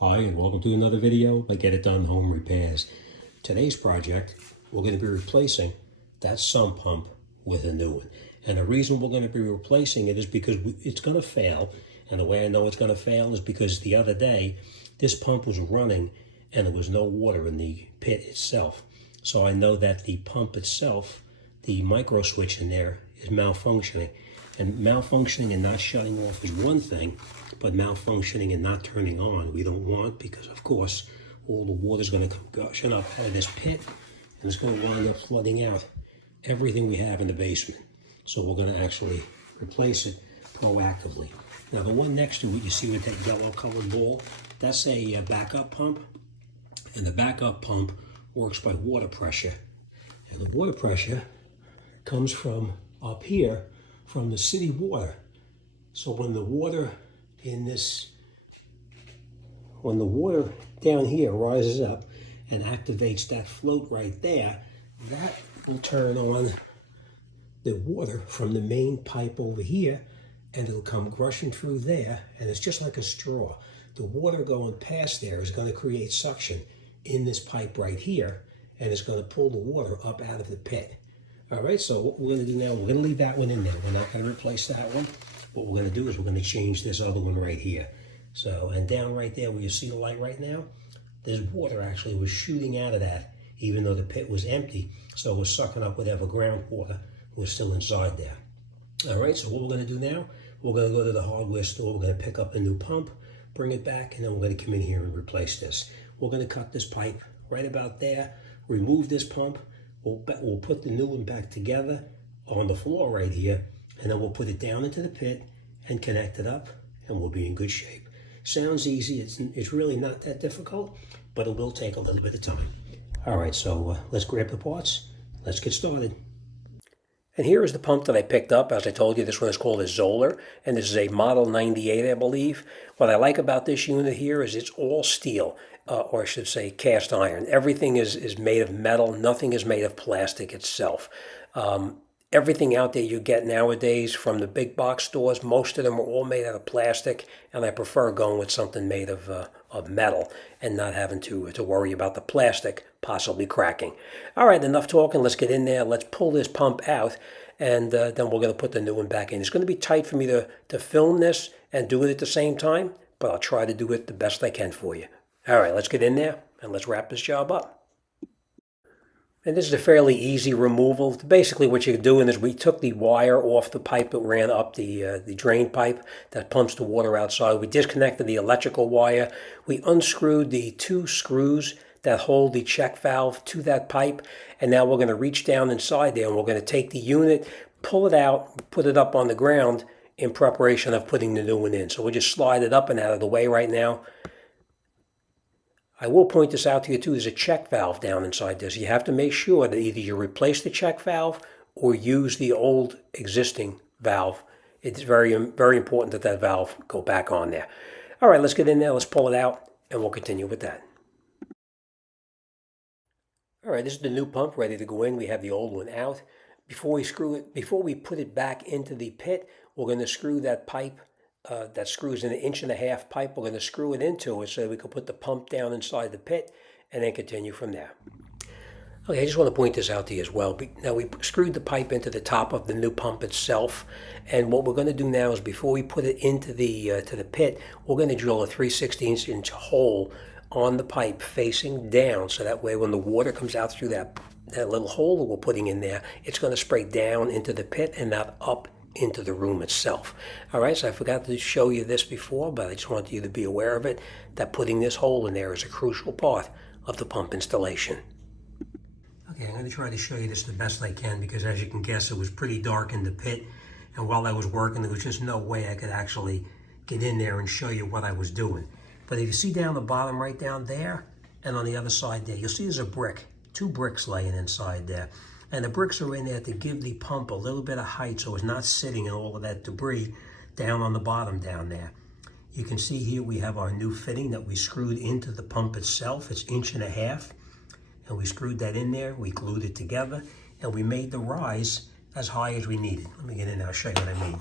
Hi, and welcome to another video by Get It Done Home Repairs. Today's project, we're going to be replacing that sump pump with a new one. And the reason we're going to be replacing it is because it's going to fail. And the way I know it's going to fail is because the other day, this pump was running and there was no water in the pit itself. So I know that the pump itself, the micro switch in there, is malfunctioning. And malfunctioning and not shutting off is one thing, but malfunctioning and not turning on we don't want, because of course all the water's going to come gushing up out of this pit and it's going to wind up flooding out everything we have in the basement. So we're going to actually replace it proactively. Now the one next to it, you see with that yellow colored ball, that's a backup pump, and the backup pump works by water pressure, and the water pressure comes from up here from the city water. So when the water down here rises up and activates that float right there, that will turn on the water from the main pipe over here, and it'll come rushing through there, and it's just like a straw. The water going past there is going to create suction in this pipe right here, and it's going to pull the water up out of the pit. All right, so what we're going to do now, we're going to leave that one in there. We're not going to replace that one. What we're going to do is we're going to change this other one right here. So, and down right there where you see the light right now, this water actually was shooting out of that, even though the pit was empty. So it was sucking up whatever groundwater was still inside there. All right, so what we're going to do now, we're going to go to the hardware store. We're going to pick up a new pump, bring it back, and then we're going to come in here and replace this. We're going to cut this pipe right about there, remove this pump. We'll put the new one back together on the floor right here, and then we'll put it down into the pit and connect it up, and we'll be in good shape. Sounds easy. It's really not that difficult, but it will take a little bit of time. All right, so let's grab the parts. Let's get started. And here is the pump that I picked up. As I told you, this one is called a Zoller, and this is a Model 98, I believe. What I like about this unit here is it's all steel, or I should say cast iron. Everything is made of metal. Nothing is made of plastic itself. Everything out there you get nowadays from the big box stores, most of them are all made out of plastic, and I prefer going with something made of metal and not having to worry about the plastic possibly cracking. All right, enough talking. Let's get in there. Let's pull this pump out, and then we're going to put the new one back in. It's going to be tight for me to film this and do it at the same time, but I'll try to do it the best I can for you. All right, let's get in there, and let's wrap this job up. And this is a fairly easy removal. Basically what you're doing is we took the wire off the pipe that ran up the drain pipe that pumps the water outside. We disconnected the electrical wire. We unscrewed the 2 screws that hold the check valve to that pipe. And now we're going to reach down inside there and we're going to take the unit, pull it out, put it up on the ground in preparation of putting the new one in. So we'll just slide it up and out of the way right now. I will point this out to you too, there's a check valve down inside this. You have to make sure that either you replace the check valve or use the old existing valve. It's very, very important that that valve go back on there. All right, let's get in there, let's pull it out, and we'll continue with that. All right, this is the new pump ready to go in. We have the old one out. Before we put it back into the pit, we're going to screw that pipe. That screws in an 1.5 inch pipe. We're going to screw it into it so that we can put the pump down inside the pit and then continue from there. Okay, I just want to point this out to you as well. Now we screwed the pipe into the top of the new pump itself, and what we're going to do now is before we put it into the to the pit, we're going to drill a 3/16 inch hole on the pipe facing down, so that way when the water comes out through that little hole that we're putting in there, it's going to spray down into the pit and not up into the room itself. All right, so I forgot to show you this before, but I just want you to be aware of it, that putting this hole in there is a crucial part of the pump installation. Okay, I'm going to try to show you this the best I can, because as you can guess, it was pretty dark in the pit, and while I was working, there was just no way I could actually get in there and show you what I was doing. But if you see down the bottom right down there, and on the other side there, you'll see there's a brick, 2 bricks laying inside there. And the bricks are in there to give the pump a little bit of height so it's not sitting in all of that debris down on the bottom down there. You can see here we have our new fitting that we screwed into the pump itself. It's 1.5 inches, and we screwed that in there. We glued it together, and we made the rise as high as we needed. Let me get in there, I'll show you what I mean.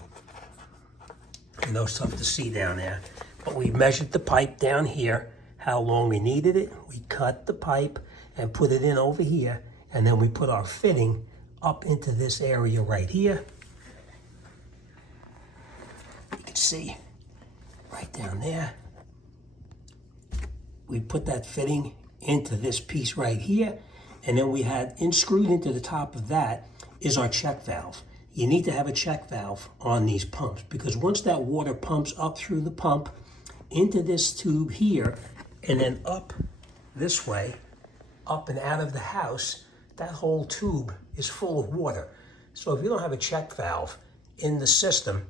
I know it's tough to see down there, but we measured the pipe down here how long we needed it. We cut the pipe and put it in over here, and then we put our fitting up into this area right here. You can see right down there. We put that fitting into this piece right here, and then we had screwed into the top of that is our check valve. You need to have a check valve on these pumps, because once that water pumps up through the pump into this tube here and then up this way, up and out of the house, that whole tube is full of water. So if you don't have a check valve in the system,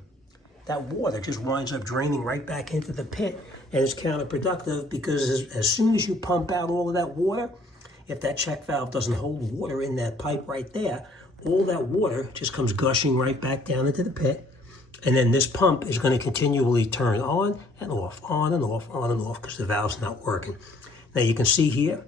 that water just winds up draining right back into the pit, and it's counterproductive, because as soon as you pump out all of that water, if that check valve doesn't hold water in that pipe right there, all that water just comes gushing right back down into the pit, and then this pump is going to continually turn on and off, on and off, on and off, because the valve's not working. Now you can see here,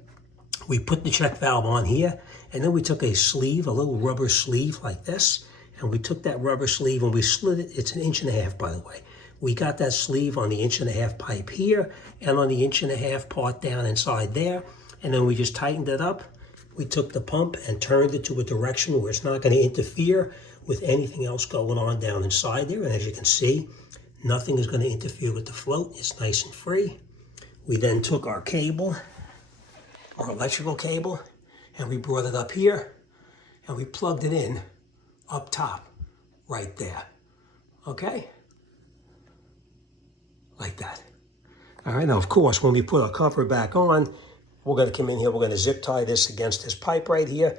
we put the check valve on here, and then we took a sleeve, a little rubber sleeve like this, and we took that rubber sleeve and we slid it. It's 1.5 inches, by the way. We got that sleeve on the 1.5 inch pipe here and on the 1.5 inch part down inside there, and then we just tightened it up. We took the pump and turned it to a direction where it's not going to interfere with anything else going on down inside there, and as you can see, nothing is going to interfere with the float. It's nice and free. We then took our cable, our electrical cable, and we brought it up here, and we plugged it in up top, right there, okay? Like that. All right, now of course, when we put our cover back on, we're gonna come in here, we're gonna zip tie this against this pipe right here,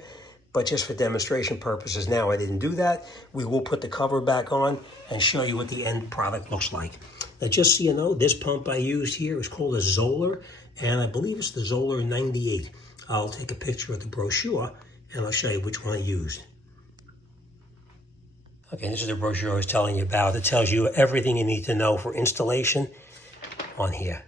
but just for demonstration purposes now, I didn't do that. We will put the cover back on and show you what the end product looks like. Now just so you know, this pump I used here is called a Zoller, and I believe it's the Zoller 98. I'll take a picture of the brochure and I'll show you which one I used. Okay, this is the brochure I was telling you about. It tells you everything you need to know for installation on here.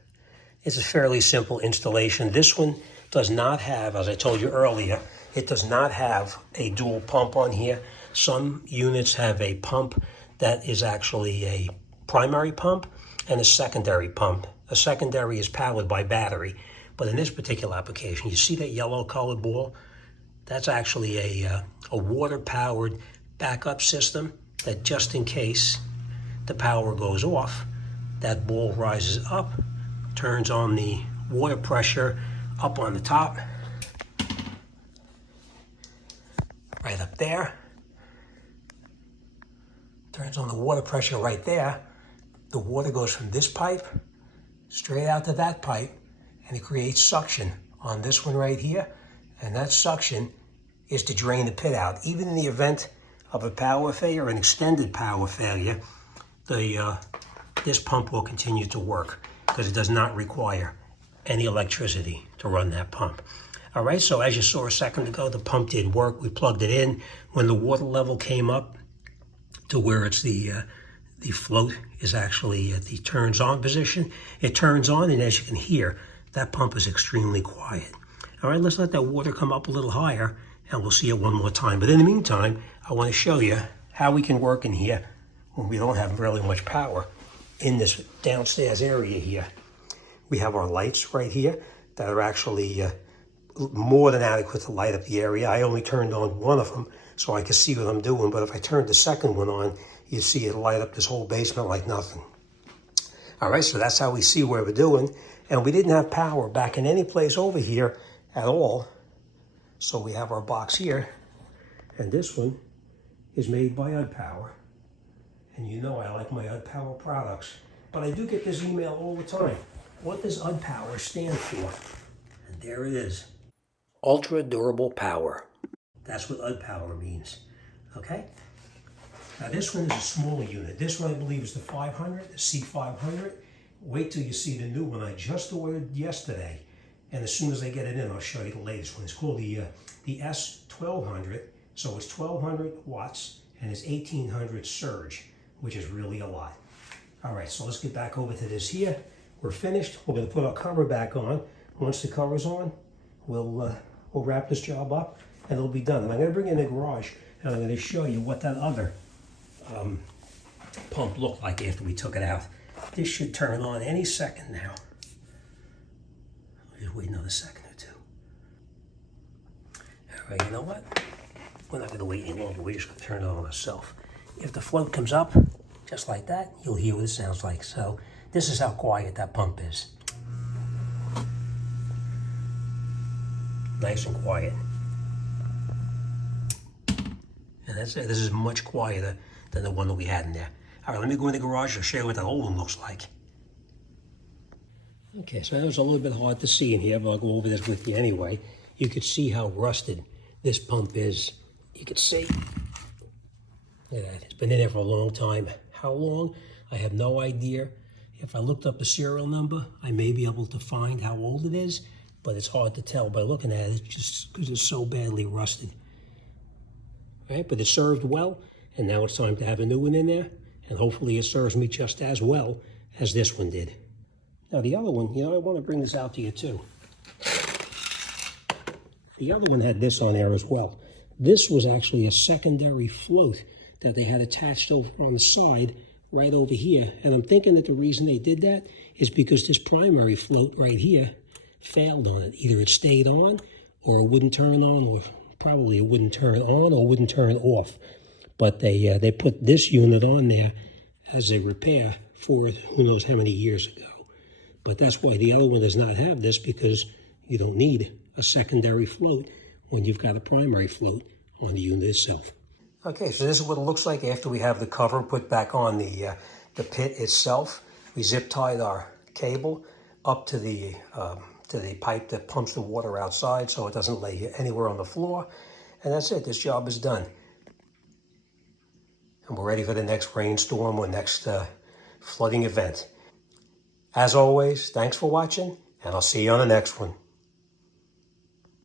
It's a fairly simple installation. This one does not have, as I told you earlier, it does not have a dual pump on here. Some units have a pump that is actually a primary pump and a secondary pump. A secondary is powered by battery, but in this particular application, you see that yellow colored ball? That's actually a water-powered backup system that just in case the power goes off, that ball rises up, turns on the water pressure up on the top, right up there, turns on the water pressure right there. The water goes from this pipe straight out to that pipe, and it creates suction on this one right here, and that suction is to drain the pit out. Even in the event of a power failure, an extended power failure, this pump will continue to work because it does not require any electricity to run that pump. All right, so as you saw a second ago, the pump did work. We plugged it in. When the water level came up to where it's the float is actually at the turns on position, it turns on, and as you can hear, that pump is extremely quiet. All right, let's let that water come up a little higher, and we'll see it one more time. But in the meantime, I want to show you how we can work in here when we don't have really much power in this downstairs area here. We have our lights right here that are actually more than adequate to light up the area. I only turned on one of them so I could see what I'm doing, but if I turned the second one on, you see it light up this whole basement like nothing. All right, so that's how we see what we're doing. And we didn't have power back in any place over here at all. So we have our box here, and this one is made by UD Power. And you know I like my UD Power products. But I do get this email all the time. What does UD Power stand for? And there it is. Ultra Durable Power. That's what UD Power means. Okay? Now this one is a smaller unit. This one I believe is the 500, the C500. Wait till you see the new one I just ordered yesterday. And as soon as I get it in, I'll show you the latest one. It's called the S1200. So it's 1200 watts and it's 1800 surge, which is really a lot. All right, so let's get back over to this here. We're finished. We're going to put our cover back on. Once the cover's on, we'll wrap this job up and it'll be done. And I'm going to bring it in the garage and I'm going to show you what that other pump looked like after we took it out. This should turn on any second now. wait another second or two. All right, you know what? We're not gonna wait any longer. We're just gonna turn it on ourselves. If the float comes up, just like that, you'll hear what it sounds like. So this is how quiet that pump is. Nice and quiet. And that's it. This is much quieter than the one that we had in there. All right, let me go in the garage and show you what that old one looks like. Okay, so that was a little bit hard to see in here, but I'll go over this with you anyway. You could see how rusted this pump is. You could see. Look at that. It's been in there for a long time. How long? I have no idea. If I looked up the serial number, I may be able to find how old it is, but it's hard to tell by looking at it just because it's so badly rusted. All right, but it served well, and now it's time to have a new one in there, and hopefully it serves me just as well as this one did. Now the other one, I want to bring this out to you too. The other one had this on there as well. This was actually a secondary float that they had attached over on the side right over here. And I'm thinking that the reason they did that is because this primary float right here failed on it. Either it stayed on or it wouldn't turn on, or probably it wouldn't turn on or wouldn't turn off. But they put this unit on there as a repair for who knows how many years ago. But that's why the other one does not have this, because you don't need a secondary float when you've got a primary float on the unit itself. Okay, so this is what it looks like after we have the cover put back on the pit itself. We zip tied our cable up to the pipe that pumps the water outside so it doesn't lay anywhere on the floor. And that's it, this job is done. And we're ready for the next rainstorm or next flooding event. As always, thanks for watching, and I'll see you on the next one.